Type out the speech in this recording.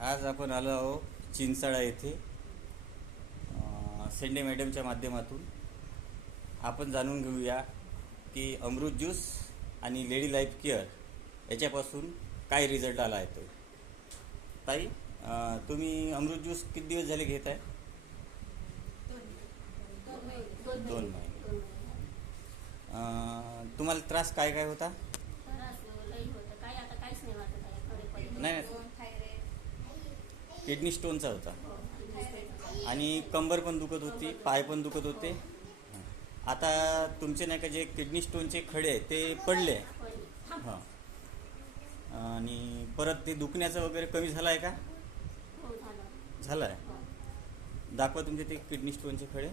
आज आपण आलो आहोत चिंचाळा येथे सेंडे मॅडमच्या माध्यमातून आपण जाणून घेऊया की अमृत ज्यूस आणि लेडी लाईफ केअर याच्यापासून काय रिझल्ट आला आहे तो. ताई, तुम्ही अमृत ज्यूस किती दिवस झाले घेत आहे? 2 महिने. तुम्हाला त्रास काय काय होता? नाही, किडनी स्टोनचा होता आणि कंबर पण दुखत होती, पाय पण दुखत होते. आता तुमचे नाही का जे किडनी स्टोनचे खडे आहेत ते पडले. हां, आणि परत ते दुखण्याचं वगैरे कमी झालं आहे का? झालं आहे. दाखवा तुमचे ते किडनी स्टोनचे खडे.